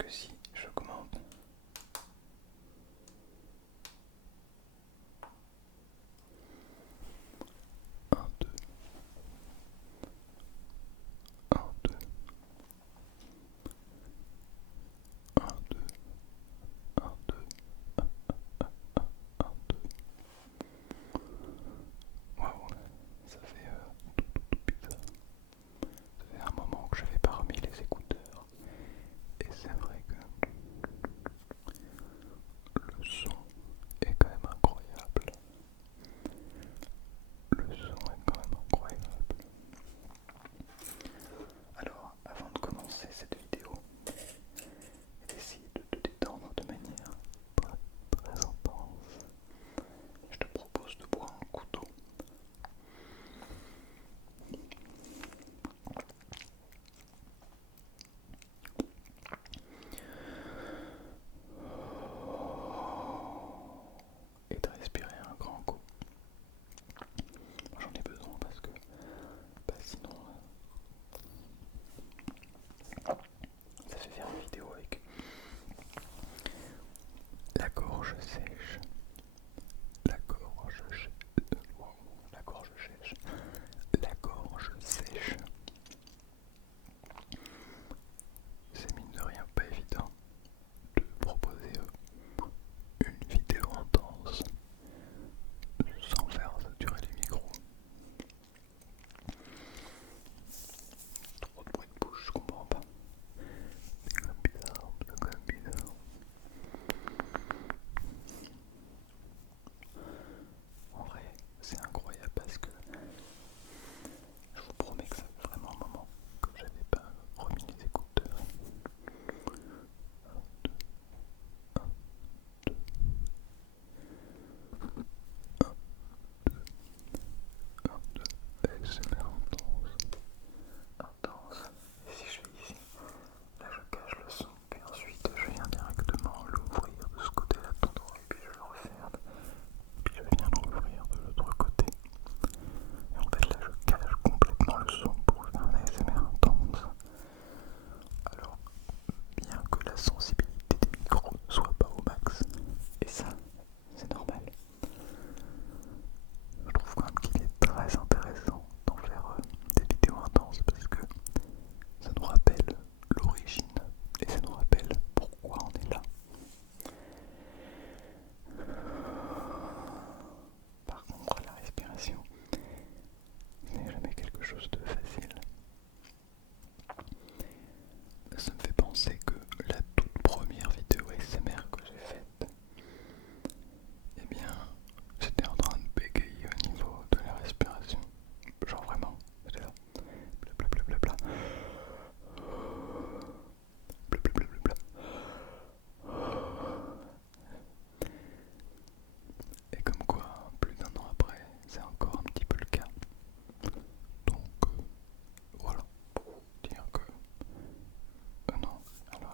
Est-ce que si je commande un, deux, un, deux, un, deux, un, deux, un, deux. Waouh, ça fait tout bizarre. Ça fait un moment que j'avais pas remis les écouteurs. Et c'est vrai que le son est quand même incroyable. Le son est quand même incroyable. Alors, avant de commencer cette vidéo et d'essayer de te détendre de manière très intense, je te propose de boire un coup d'eau. Et de respirer un grand coup. Moi, j'en ai besoin parce que sinon ça fait faire une vidéo avec la gorge sèche, la gorge wow, la gorge sèche, la gorge sèche. C'est mine de rien pas évident de proposer une vidéo intense sans faire saturer les micros. Trop de bruit de bouche, je comprends pas. C'est quand même bizarre, c'est quand même bizarre. En vrai, c'est incroyable parce que je vous promets que ça fait vraiment un moment que j'avais pas remis les écouteurs. ASMR intense. Et si je fais ici, là je cache le son, puis ensuite je viens directement l'ouvrir de ce côté-là tout droit, puis je le referme, puis je viens l'ouvrir de l'autre côté. Et en fait là je cache complètement le son pour faire un ASMR intense. Alors, bien que la sensibilité des micros ne soit pas au max, et ça, c'est normal. Je trouve quand même qu'il est très intéressant d'en faire des vidéos intenses parce que ça nous rappelle l'origine et ça nous rappelle pourquoi on est là. Par contre, la respiration, ce n'est jamais quelque chose de facile. Ça me fait penser que la toute première vidéo ASMR que j'ai faite, eh bien, j'étais en train de bégayer au niveau de la respiration. Genre vraiment, j'étais là. Blablabla. Blablabla. Et comme quoi, plus d'un an après, c'est encore un petit peu le cas. Donc, voilà, pour dire que... non, alors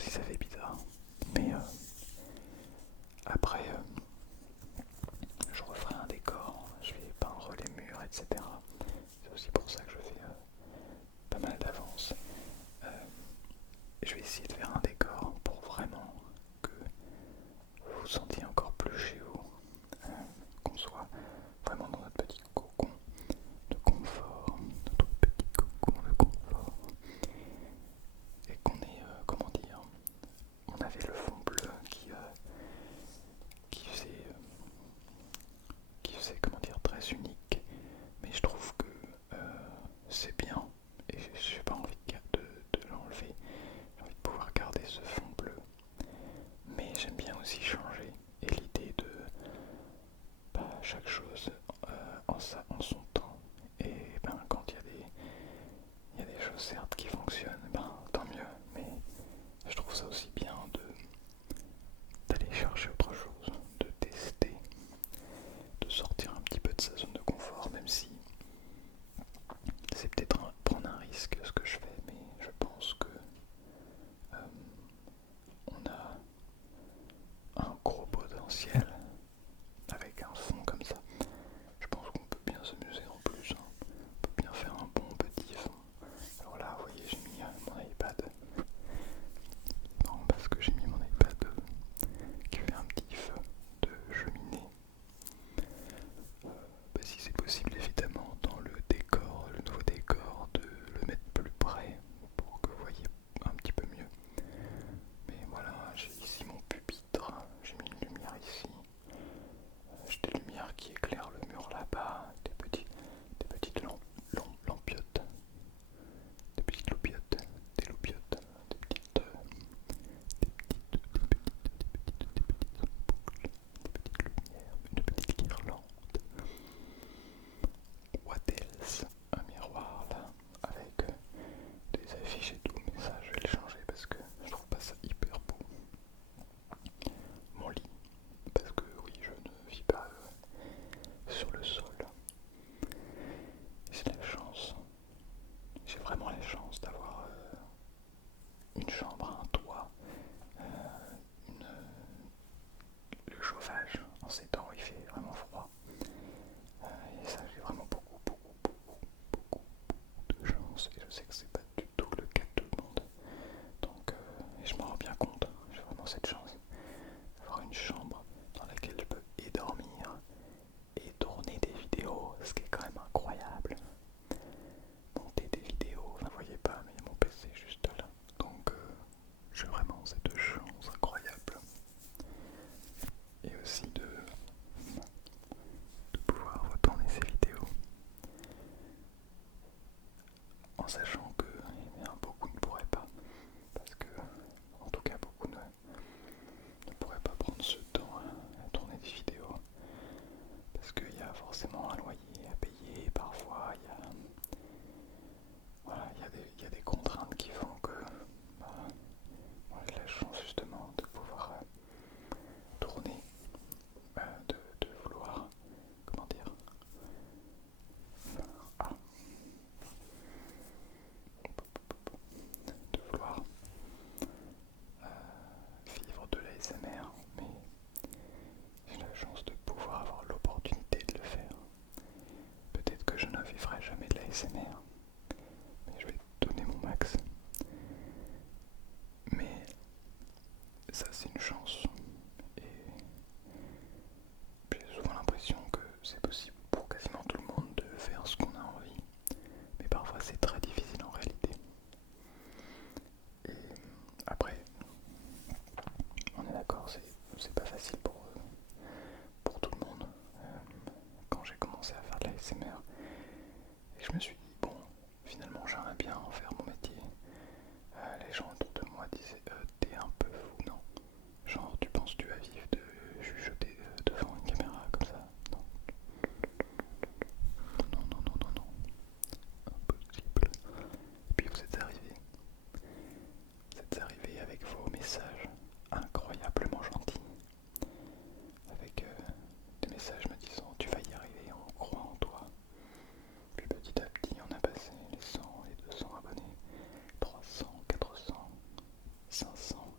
si ça fait bizarre. Mais après, je referai un décor, je vais peindre les murs, etc. C'est aussi pour ça que je fais pas mal d'avance. Et je vais essayer de faire un décor pour vraiment que vous vous sentiez encore plus chez vous, qu'on soit vraiment dans notre petit cocon de confort, notre petit cocon de confort, et qu'on ait, comment dire, on avait le fond bleu qui faisait, comment dire, très unique, mais je trouve que c'est bien, et j'ai pas envie de l'enlever, j'ai envie de pouvoir garder ce fond bleu, mais j'aime bien aussi changer, et l'idée de chaque chose en son temps, et quand il y a des choses certes qui fonctionnent, tant mieux, mais je trouve ça aussi bien d'aller chercher autre chose, de tester, de sortir un petit peu de sa zone de confort, même si c'est peut-être prendre un risque ce que je fais, mais je pense que on a un gros potentiel avec un fond comme ça. Je pense qu'on peut bien s'amuser en plus, hein. On peut bien faire un bon petit fond. Alors là, vous voyez, j'ai mis mon iPad. Non, parce que j'ai mis mon iPad qui fait un petit feu de cheminée. Si c'est possible, évidemment, dans le décor, le nouveau décor, de le mettre plus près pour que vous voyez un petit peu mieux. Mais voilà, j'ai ici mon pupitre, j'ai mis une lumière ici. J'ai des lumières qui éclairent le mur là-bas, des petites lampiotes, des petites loupiottes, des loupiottes, des petites lumières, une petite guirlande. What else? Un miroir là, avec des affiches et tout, mais ça je vais le changer parce que je trouve pas ça hyper beau. Mon lit, parce que oui, je ne vis pas sur le sol. J'ai la chance, j'ai vraiment la chance d'avoir une chambre, un toit, le chauffage. En ces temps il fait vraiment froid. Et ça, j'ai vraiment beaucoup de chance. Et je sais que c'est pas du tout le cas de tout le monde. Donc, et je m'en rends bien compte. J'ai vraiment cette chance d'avoir une chambre dans laquelle je peux et dormir et tourner des vidéos, ce qui est quand même incroyable. Monter des vidéos, vous ne voyez pas, mais il y a mon PC juste là. Donc, j'ai vraiment cette chance incroyable. Et aussi de pouvoir retourner ces vidéos en sachant que beaucoup ne pourraient pas, parce que en tout cas beaucoup ne pourraient pas prendre ce temps à tourner des vidéos, parce qu'il y a forcément un loyer à payer, parfois il y a des contraintes qui font que on a la chance justement de pouvoir tourner, de vouloir, comment dire, de vouloir vivre de l'ASMR, mais j'ai la chance de pouvoir avoir l'opportunité de le faire. Peut-être que je ne vivrai jamais de l'ASMR, mais je vais donner mon max. Mais ça, c'est une chance, et j'ai souvent l'impression que c'est possible pour quasiment tout le monde de faire ce qu'on a envie, mais parfois c'est très difficile en réalité. Et après, on est d'accord, c'est pas facile pour tout le monde. Quand j'ai commencé à faire de l'ASMR, et je me suis dit, bon, finalement j'aimerais bien en faire mon métier. Les gens autour de moi disaient, t'es un peu fou, non? Genre, tu penses tu vas vivre de chuchoter devant une caméra comme ça? Non. Non. Impossible. Et puis vous êtes arrivés. Vous êtes arrivés avec vos messages incroyablement gentils. Avec des messages me disant tu vas y arriver, on croit en toi. Puis petit à petit on a passé les 100, les 200 abonnés, 300, 400, 500,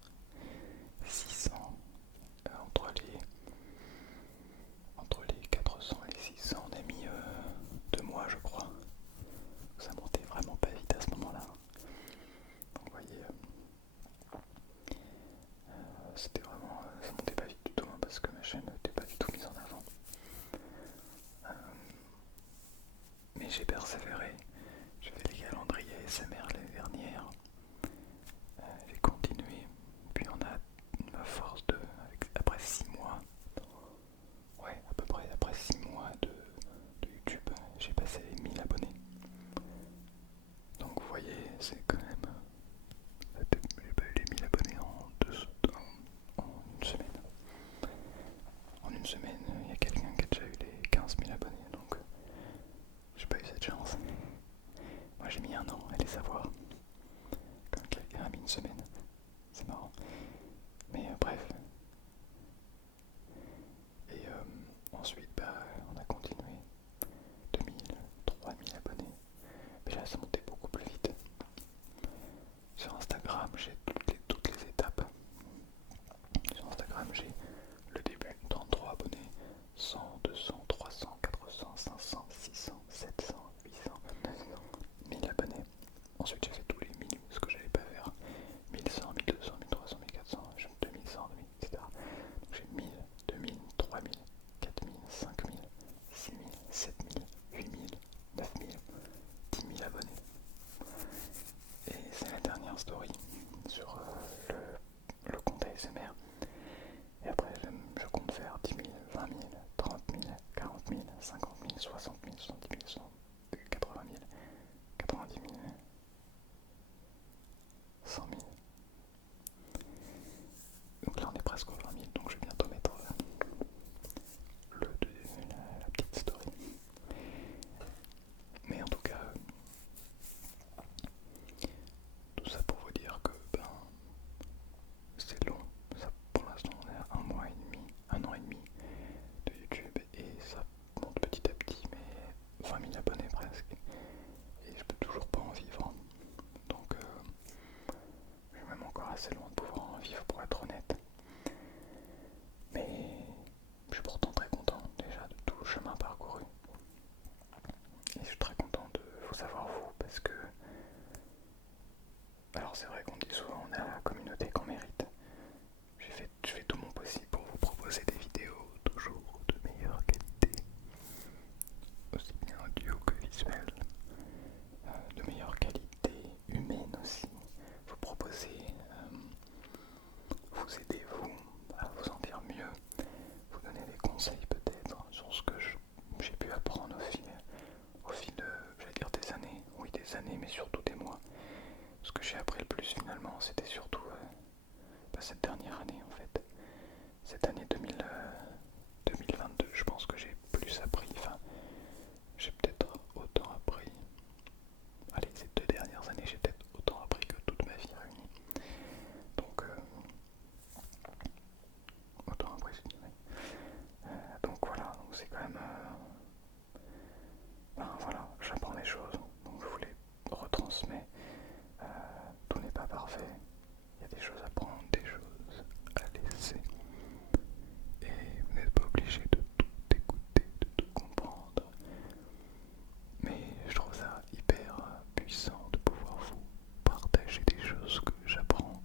ASMR. Et après, je compte faire 10 000, 20 000, 30 000, 40 000, 50 000, 60 000, 70 000, 80 000, 90 000, 100 000. Donc là, on est presque aux 20 000, donc je vais bientôt mettre la petite story. Mais en tout cas, tout ça pour vous dire que c'est long. Ça, pour l'instant, on est à un mois et demi, un an et demi de YouTube et ça monte petit à petit, mais 20 000 abonnés presque. Et je peux toujours pas en vivre. Donc, je suis même encore assez loin de pouvoir en vivre pour être honnête. Mais je suis pourtant très content déjà de tout le chemin parcouru. Et je suis très content de vous savoir vous parce que... Alors c'est vrai qu'on dit souvent on a la communauté qu'on mérite. Je fais tout mon possible pour vous proposer des vidéos toujours de meilleure qualité, aussi bien audio que visuel, de meilleure qualité humaine aussi. Vous proposer, vous aider vous à vous sentir mieux, vous donner des conseils peut-être sur ce que j'ai pu apprendre au fil de, j'allais dire des années, oui des années, mais surtout des mois. Ce que j'ai appris le plus finalement, c'était surtout cette dernière année en fait. Cette année 2022, je pense que j'ai plus appris, enfin, j'ai peut-être autant appris. Allez, ces 2 dernières années, j'ai peut-être autant appris que toute ma vie réunie. Donc, autant appris, je dirais. Donc voilà, c'est quand même... voilà, j'apprends des choses, donc je vous les retransmets. Tout n'est pas parfait, il y a des choses à prendre, des choses à laisser. Et vous n'êtes pas obligé de tout écouter, de tout comprendre. Mais je trouve ça hyper puissant de pouvoir vous partager des choses que j'apprends.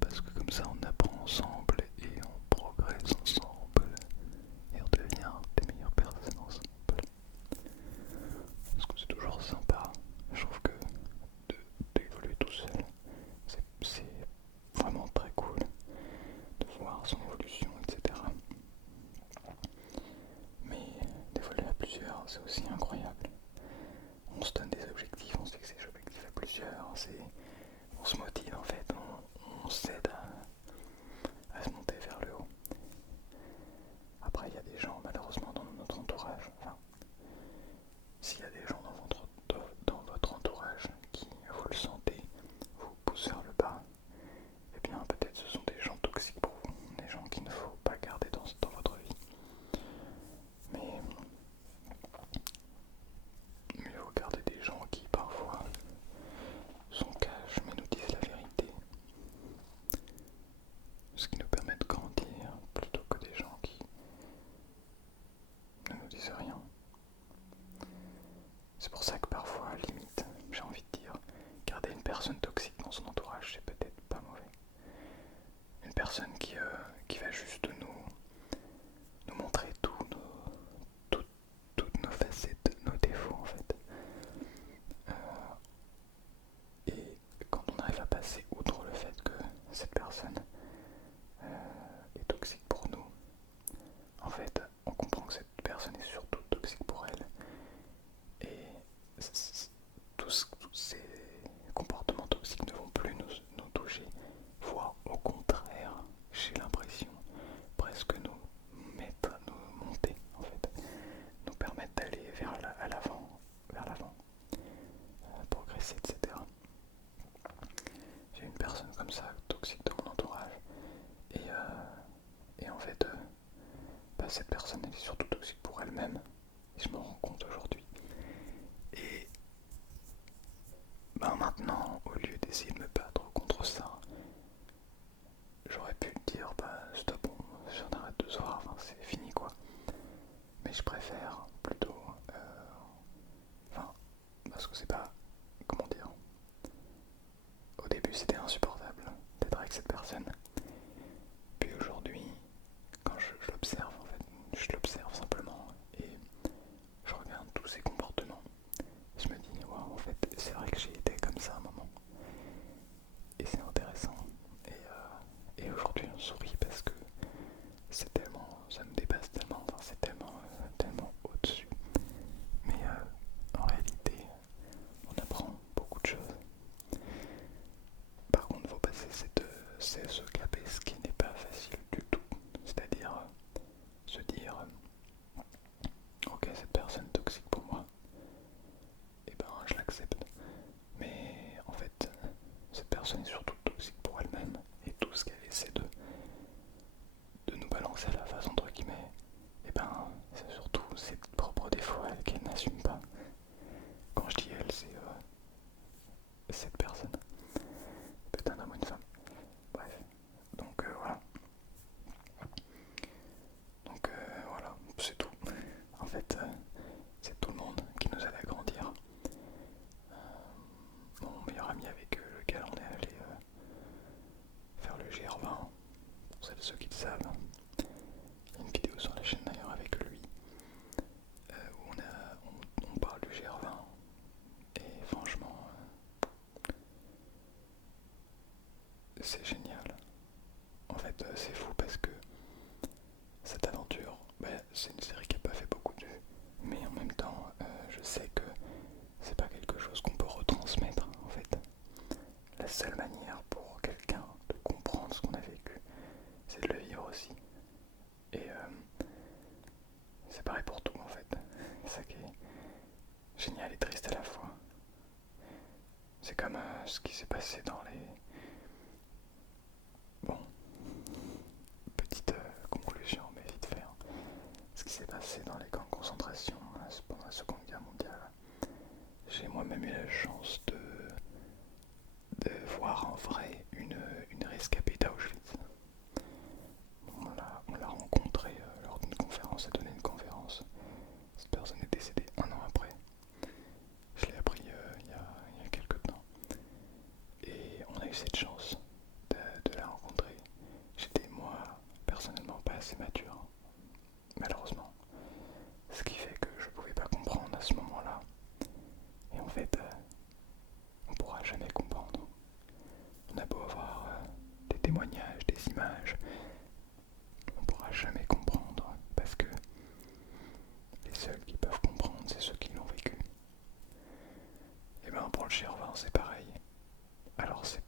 Parce que comme ça on apprend ensemble et on progresse ensemble. Et on devient des meilleures personnes ensemble. Parce que c'est toujours sympa. Je trouve que d'évoluer tout seul, c'est vraiment très cool de voir son évolution, etc. Mais d'évoluer à plusieurs, c'est aussi incroyable. On se donne des objectifs, on sait que ces objectifs à plusieurs, on se motive en fait, on s'aide à se monter vers le haut. Après, il y a des gens malheureusement dans notre entourage, enfin, s'il y a des gens dans votre entourage qui, vous le sentez, vous poussent vers le bas, eh bien peut-être ce sont des gens toxiques pour vous, des gens qu'il ne faut pas garder dans votre vie. Mais mieux vaut garder des gens qui parfois sont cash mais nous disent la vérité, ce qui nous permet de grandir plutôt que des gens qui ne nous disent rien. C'est pour ça que parfois, limite, j'ai envie de dire, garder une personne toxique dans son entourage, c'est peut-être pas mauvais. Une personne qui va juste nous montrer toutes nos facettes, nos défauts en fait. Et quand on arrive à passer outre le fait que cette personne est toxique pour nous, en fait, on comprend que cette personne est surtout toxique pour elle. Et tous ces comportements toxiques ne vont plus nous toucher, voire au contraire, j'ai l'impression, presque nous monter en fait, nous permettre d'aller vers l'avant, progresser, etc. J'ai une personne comme ça, toxique dans mon entourage, et en fait, cette personne elle est surtout toxique pour elle-même, et je m'en rends compte aujourd'hui. Et maintenant, au lieu d'essayer de me battre contre ça, j'aurais pu dire stop, j'en arrête de soir, enfin, c'est fini quoi. Mais je préfère plutôt, parce que c'est pas, comment dire, au début c'était insupportable d'être avec cette personne. Puis aujourd'hui, quand je l'observe en fait, je l'observe simplement et je regarde tous ses comportements. Je me dis, waouh, en fait, c'est vrai que j'ai été comme ça à un moment. Et c'est intéressant. Et aujourd'hui, qu'elle n'assume pas. Quand je dis elle, c'est cette personne. Peut-être un homme ou une femme. Bref. Donc voilà. Donc voilà, c'est tout. En fait, c'est tout le monde qui nous aide à grandir. Mon meilleur ami avec lequel on est allé faire le GR20, pour celles et ceux qui le savent. Il y a une vidéo sur la chaîne d'ailleurs avec lui où on parle du GR20 et franchement c'est génial. En fait c'est fou parce que cette aventure, c'est une série qui n'a pas fait beaucoup de vues, mais en même temps je sais que c'est pas quelque chose qu'on peut retransmettre en fait. La seule manière pour quelqu'un de comprendre ce qu'on a vécu, c'est de le vivre aussi. Et c'est pareil pour tout en fait. C'est ça qui est génial et triste à la fois. C'est comme ce qui s'est passé dans les... Bon, petite conclusion, mais vite fait. Hein. Ce qui s'est passé dans les camps de concentration pendant la Seconde Guerre mondiale. J'ai moi-même eu la chance de voir en vrai une rescapée d'Auschwitz. On l'a rencontrée lors d'une conférence, elle donnait une conférence. Cette personne est décédée un an après. Je l'ai appris il y a quelques temps. Et on a eu cette chance de la rencontrer. J'étais moi personnellement pas assez mature, malheureusement. Ce qui fait que je pouvais pas comprendre à ce moment-là. Et en fait, on pourra jamais comprendre. On a beau avoir des témoignages, des images, on pourra jamais comprendre parce que les seuls qui peuvent comprendre, c'est ceux qui l'ont vécu. Et ben pour le GR20 c'est pareil. Alors c'est